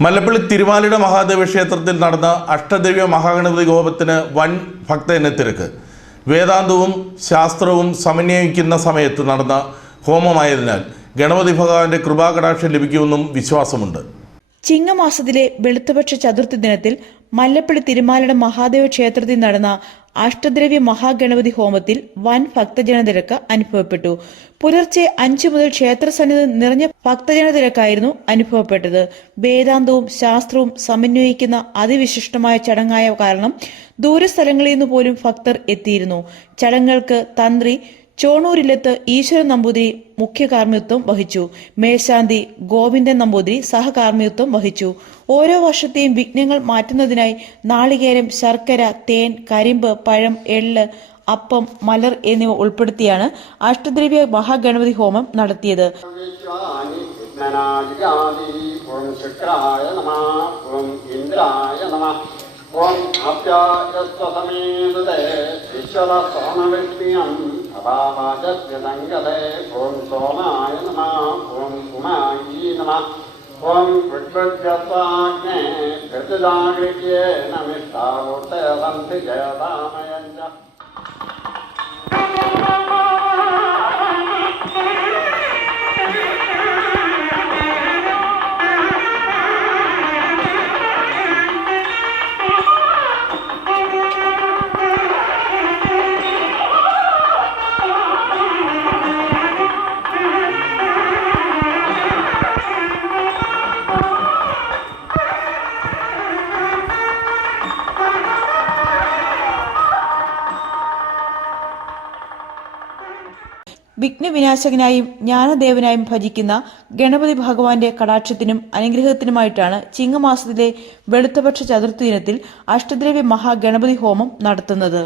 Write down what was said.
മല്ലപ്പള്ളി തിരുവാലിട മഹാദേവ ക്ഷേത്രത്തിൽ നടന്ന അഷ്ടദേവ്യ മഹാഗണപതി ഗോപത്തിന് വൻ ഭക്തജനത്തിരക്ക് വേദാന്തവും ശാസ്ത്രവും സമന്വയിക്കുന്ന സമയത്ത് നടന്ന ഹോമമായതിനാൽ ഗണപതി ഭഗവാന്റെ കൃപാകടാക്ഷം ലഭിക്കുമെന്നും വിശ്വാസമുണ്ട്. ചിങ്ങമാസത്തിലെ വെളുത്തപക്ഷ ചതുർത്ഥി ദിനത്തിൽ മല്ലപ്പള്ളി തിരുമാലയുടെ മഹാദേവ ക്ഷേത്രത്തിൽ നടന്ന അഷ്ടദ്രവ്യ മഹാഗണപതി ഹോമത്തിൽ വൻ ഭക്തജനതിരക്ക് അനുഭവപ്പെട്ടു. പുലർച്ചെ അഞ്ചു മുതൽ ക്ഷേത്രസന്നിധി നിറഞ്ഞ ഭക്തജനതിരക്കായിരുന്നു അനുഭവപ്പെട്ടത്. വേദാന്തവും ശാസ്ത്രവും സമന്വയിക്കുന്ന അതിവിശിഷ്ടമായ ചടങ്ങായ കാരണം ദൂരസ്ഥലങ്ങളിൽ നിന്ന് പോലും ഭക്തർ എത്തിയിരുന്നു. ചടങ്ങുകൾക്ക് തന്ത്രി ചോണൂരിലെത്ത് ഈശ്വരൻ നമ്പൂതിരി മുഖ്യ കാർമ്മികത്വം വഹിച്ചു. മേശാന്തി ഗോവിന്ദൻ നമ്പൂതിരി സഹകാർമ്മികത്വം വഹിച്ചു. ഓരോ വർഷത്തെയും വിഘ്നങ്ങൾ മാറ്റുന്നതിനായി നാളികേരം ശർക്കര തേൻ കരിമ്പ് പഴം എള്ള് അപ്പം മലർ എന്നിവ ഉൾപ്പെടുത്തിയാണ് അഷ്ടദ്രവ്യ മഹാഗണപതി ഹോമം നടത്തിയത്. ഓം சபாமாச்சத்யதங்கதே ஓம் சோமாய நம ஓம் உமாயி நம ஓம் விட்வத்யாத்மாக்னே பிரதிஜாகிருத்யே நமிஷ்டாவோட்டே വിഘ്നവിനാശകനായും ജ്ഞാനദേവനായും ഭജിക്കുന്ന ഗണപതി ഭഗവാന്റെ കടാക്ഷത്തിനും അനുഗ്രഹത്തിനുമായിട്ടാണ് ചിങ്ങമാസത്തിലെ വെളുത്തപക്ഷ ചതുർത്ഥി ദിനത്തിൽ അഷ്ടദ്രവ്യ മഹാഗണപതി ഹോമം നടത്തുന്നത്.